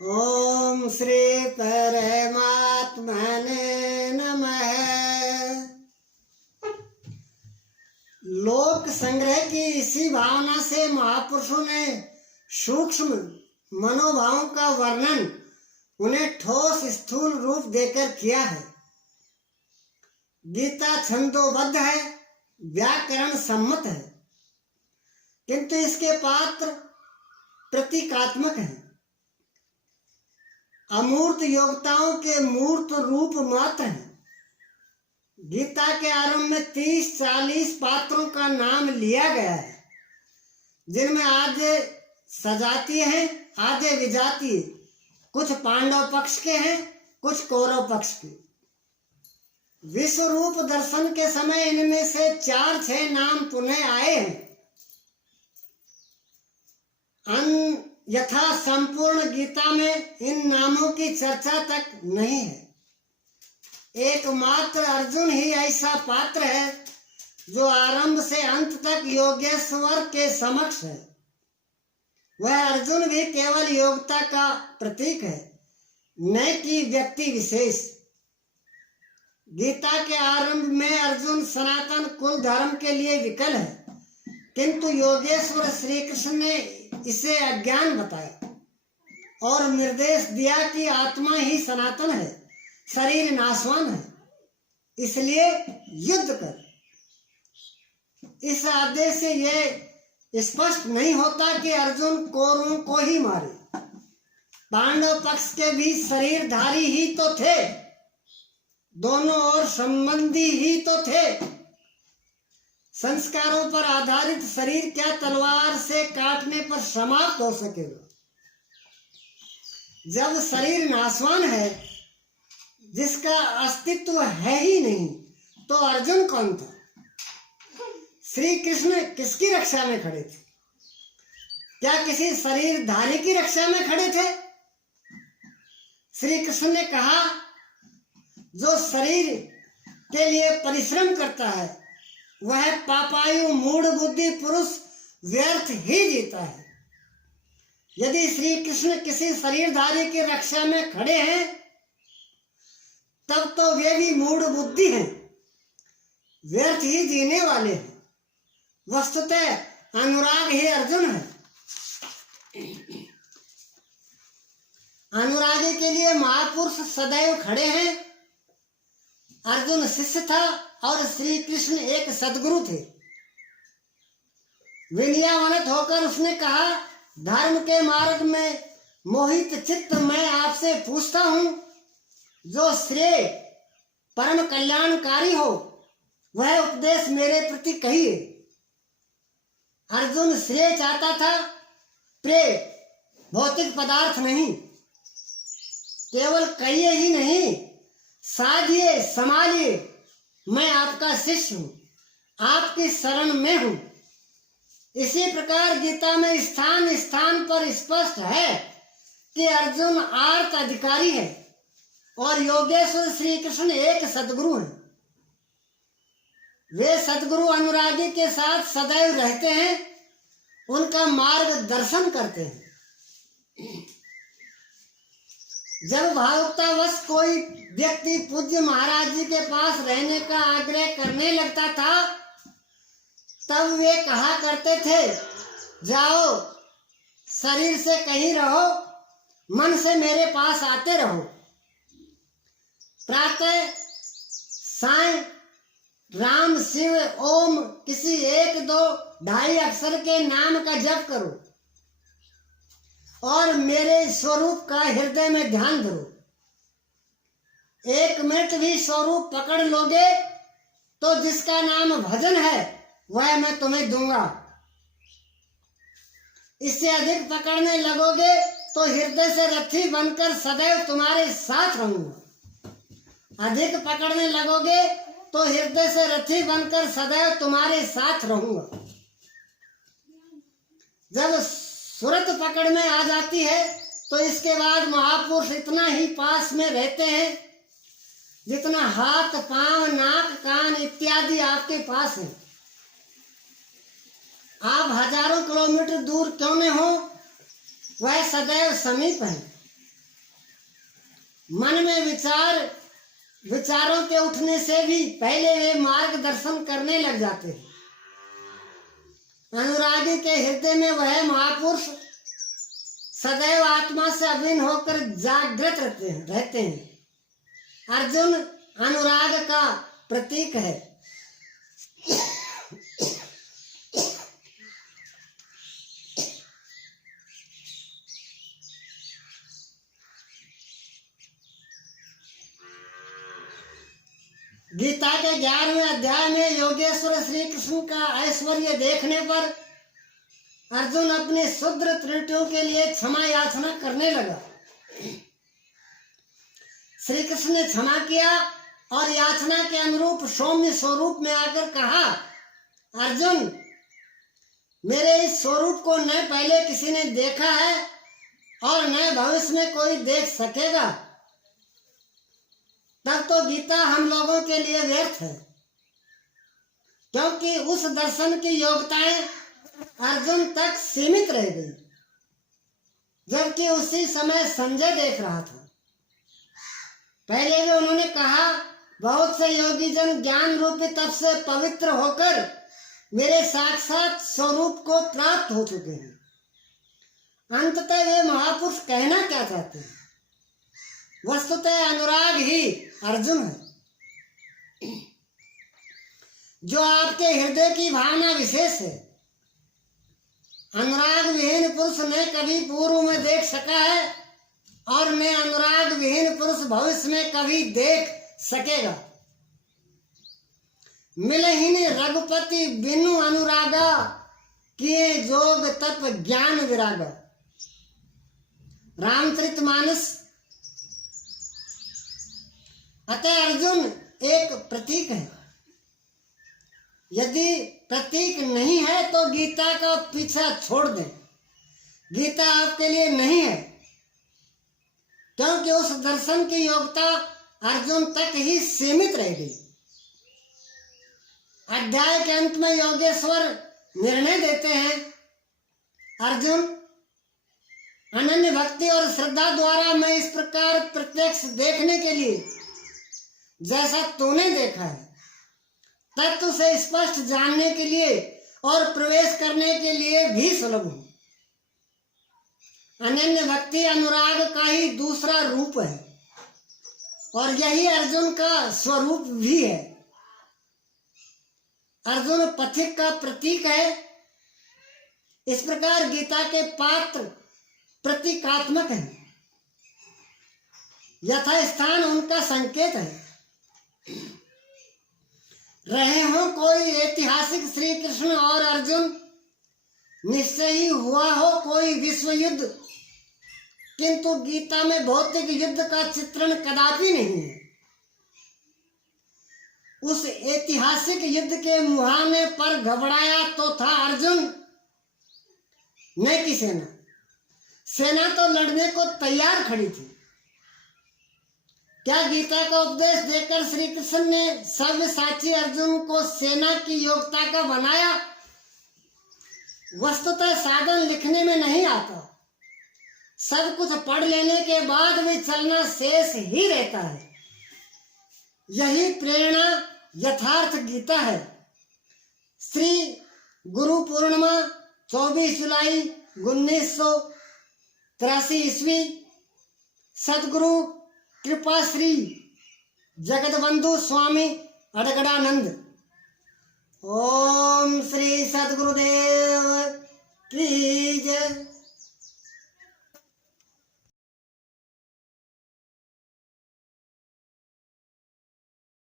ओम श्री परमात्मने नमः। लोक संग्रह की इसी भावना से महापुरुषों ने सूक्ष्म मनोभावों का वर्णन उन्हें ठोस स्थूल रूप देकर किया है। गीता छंदोबद्ध है, व्याकरण सम्मत है, किंतु इसके पात्र प्रतीकात्मक हैं। अमूर्त योग्यताओं के मूर्त रूप मात्र हैं। गीता के आरंभ में 30-40 पात्रों का नाम लिया गया है, जिनमें आधे सजातीय हैं, आधे विजातीय, कुछ पांडव पक्ष के हैं, कुछ कौरव पक्ष के। विश्व रूप दर्शन के समय इनमें से 4-6 नाम पुनः आए हैं। यथा संपूर्ण गीता में इन नामों की चर्चा तक नहीं है। एकमात्र अर्जुन ही ऐसा पात्र है जो आरंभ से अंत तक योगेश्वर के समक्ष है। वह अर्जुन भी केवल योग्यता का प्रतीक है, न कि व्यक्ति विशेष। गीता के आरंभ में अर्जुन सनातन कुल धर्म के लिए विकल है, किंतु योगेश्वर श्री कृष्ण ने इसे अज्ञान बताया और निर्देश दिया कि आत्मा ही सनातन है, शरीर नाशवान है, इसलिए युद्ध कर। इस आदेश से यह स्पष्ट नहीं होता कि अर्जुन कौरवों को ही मारे। पांडव पक्ष के भी शरीरधारी ही तो थे, दोनों ओर संबंधी ही तो थे। संस्कारों पर आधारित शरीर क्या तलवार से काटने पर समाप्त हो सकेगा? जब शरीर नाशवान है, जिसका अस्तित्व है ही नहीं, तो अर्जुन कौन था? श्री कृष्ण किसकी रक्षा में खड़े थे? क्या किसी शरीरधारी की रक्षा में खड़े थे? श्री कृष्ण ने कहा, जो शरीर के लिए परिश्रम करता है वह पापायु मूढ़ बुद्धि पुरुष व्यर्थ ही जीता है। यदि श्री कृष्ण किसी शरीरधारी की रक्षा में खड़े हैं, तब तो वे भी मूढ़ बुद्धि हैं, व्यर्थ ही जीने वाले हैं। वस्तुतः अनुराग ही अर्जुन है। अनुरागी के लिए महापुरुष सदैव खड़े हैं। अर्जुन शिष्य था और श्री कृष्ण एक सद्गुरु थे। विनयावनत होकर उसने कहा, धर्म के मार्ग में मोहित चित्त मैं आपसे पूछता हूं, जो श्रेय परम कल्याणकारी हो वह उपदेश मेरे प्रति कहिए। अर्जुन श्रेय चाहता था, प्रेय भौतिक पदार्थ नहीं। केवल कहिए ही नहीं, साधिए संभालिए, मैं आपका शिष्य हूं, आपकी शरण में हूं। इसी प्रकार गीता में स्थान स्थान पर स्पष्ट है कि अर्जुन आर्त अधिकारी है और योगेश्वर श्री कृष्ण एक सद्गुरु हैं। वे सद्गुरु अनुरागी के साथ सदैव रहते हैं, उनका मार्गदर्शन करते हैं। जब भावुकतावश कोई व्यक्ति पूज्य महाराज जी के पास रहने का आग्रह करने लगता था, तब वे कहा करते थे, जाओ, शरीर से कहीं रहो, मन से मेरे पास आते रहो। प्रातः साय राम शिव ओम किसी 1-2-2.5 अक्षर के नाम का जप करो और मेरे स्वरूप का हृदय में ध्यान धरो। 1 मिनट भी स्वरूप पकड़ लोगे तो जिसका नाम भजन है वह मैं तुम्हें दूंगा। इससे अधिक पकड़ने लगोगे तो हृदय से रथी बनकर सदैव तुम्हारे साथ रहूंगा। अधिक पकड़ने लगोगे तो हृदय से रथी बनकर सदैव तुम्हारे साथ रहूंगा। जब सूरत पकड़ में आ जाती है तो इसके बाद महापुरुष इतना ही पास में रहते हैं जितना हाथ पांव नाक कान इत्यादि आपके पास है। आप हजारों किलोमीटर दूर क्यों न हो, वह सदैव समीप है। मन में विचारों के उठने से भी पहले वे मार्गदर्शन करने लग जाते हैं। अनुरागी के हृदय में वह महापुरुष सदैव आत्मा से अभिन्न होकर जागृत रहते हैं। अर्जुन अनुराग का प्रतीक है। गीता के 11वें अध्याय में योगेश्वर श्री कृष्ण का ऐश्वर्य देखने पर अर्जुन अपने शुद्र त्रुटियों के लिए क्षमा याचना करने लगा। श्री कृष्ण ने क्षमा किया और याचना के अनुरूप सौम्य स्वरूप में आकर कहा, अर्जुन, मेरे इस स्वरूप को न पहले किसी ने देखा है और न भविष्य में कोई देख सकेगा। तब तो गीता हम लोगों के लिए व्यर्थ है, क्योंकि उस दर्शन की योग्यताएं अर्जुन तक सीमित रह गई, जबकि उसी समय संजय देख रहा था। पहले भी उन्होंने कहा, बहुत से योगी जन ज्ञान रूपी तप से पवित्र होकर मेरे साक्षात स्वरूप को प्राप्त हो चुके हैं। अंततः वे महापुरुष कहना क्या चाहते हैं? वस्तुतः अनुराग ही अर्जुन है, जो आपके हृदय की भावना विशेष है। अनुराग विहीन पुरुष ने कभी पूर्व में देख सका है और मैं अनुराग विहीन पुरुष भविष्य में कभी देख सकेगा। मिलहीन रघुपति बिनु अनुरागा, किए जोग तप ज्ञान विरागा। रामचरितमानस। अतः अर्जुन एक प्रतीक है। यदि प्रतीक नहीं है तो गीता का पीछा छोड़ दें। गीता आपके लिए नहीं है, क्योंकि उस दर्शन की योग्यता अर्जुन तक ही सीमित रह गई। अध्याय के अंत में योगेश्वर निर्णय देते हैं, अर्जुन, अनन्य भक्ति और श्रद्धा द्वारा मैं इस प्रकार प्रत्यक्ष देखने के लिए जैसा तूने देखा है, तत्व से स्पष्ट जानने के लिए और प्रवेश करने के लिए भी सुलभ हूं। अनन्य भक्ति अनुराग का ही दूसरा रूप है और यही अर्जुन का स्वरूप भी है। अर्जुन पथिक का प्रतीक है। इस प्रकार गीता के पात्र प्रतीकात्मक हैं, यथास्थान उनका संकेत है। रहे हो कोई ऐतिहासिक श्री कृष्ण और अर्जुन, निश्चय ही हुआ हो कोई विश्व युद्ध, किंतु गीता में भौतिक युद्ध का चित्रण कदापि नहीं है। उस ऐतिहासिक युद्ध के मुहाने पर घबराया तो था अर्जुन, न कि सेना। सेना तो लड़ने को तैयार खड़ी थी। क्या गीता का उपदेश देकर श्री कृष्ण ने सर्वसाक्षी अर्जुन को सेना की योग्यता का बनाया? वस्तुतः साधन लिखने में नहीं आता, सब कुछ पढ़ लेने के बाद भी चलना शेष ही रहता है। यही प्रेरणा यथार्थ गीता है। श्री गुरु पूर्णिमा 24 जुलाई 1983 ईस्वी। सदगुरु कृपा श्री जगतबंधु स्वामी अड़गड़ानंद। ओम श्री सदगुरुदेव की जय।